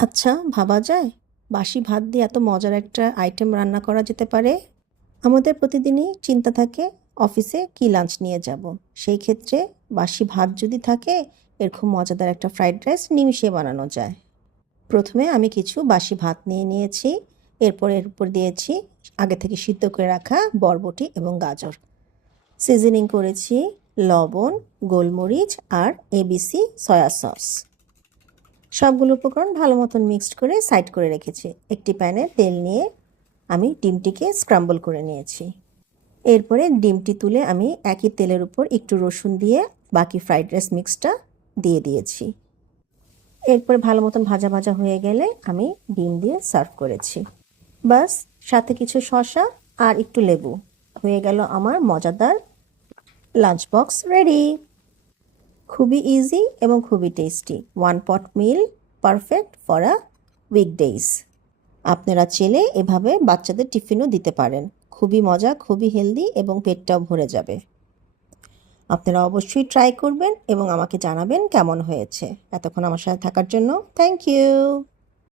আচ্ছা, ভাবা যায় বাসি ভাত দিয়ে এত মজার একটা আইটেম রান্না করা যেতে পারে। আমাদের প্রতিদিনই চিন্তা থাকে অফিসে কি লাঞ্চ নিয়ে যাব। সেই ক্ষেত্রে বাসি ভাত যদি থাকে, এরকম মজাদার একটা ফ্রাইড রাইস নিমিষে বানানো যায়। প্রথমে আমি কিছু বাসি ভাত নিয়ে নিয়েছি। এরপর এর উপর দিয়েছি আগে থেকে সিদ্ধ করে রাখা বরবটি এবং গাজর। সিজনিং করেছি লবণ, গোলমরিচ আর এবিসি সয়া সস। সবগুলো উপকরণ ভালো মতন মিক্সড করে সাইড করে রেখেছি। একটি প্যানে তেল নিয়ে আমি ডিমটিকে স্ক্রাম্বল করে নিয়েছি। এরপরে ডিমটি তুলে আমি একই তেলের উপর একটু রসুন দিয়ে বাকি ফ্রাইড রাইস মিক্সটা দিয়ে দিয়েছি। এরপরে ভালো মতন ভাজা ভাজা হয়ে গেলে আমি ডিম দিয়ে সার্ভ করেছি। বাস, সাথে কিছু শসা আর একটু লেবু, হয়ে গেল আমার মজাদার লাঞ্চ বক্স রেডি। খুবই ইজি এবং খুবই tasty one pot meal, perfect for a weekdays. আপনারা চাইলে এভাবে বাচ্চাদের টিফিনও দিতে পারেন। খুবই মজা, খুবই হেলদি এবং পেটটাও ভরে যাবে। আপনারা অবশ্যই ট্রাই করবেন এবং আমাকে জানাবেন কেমন হয়েছে। এতক্ষণ আমার সাথে থাকার জন্য থ্যাংক ইউ।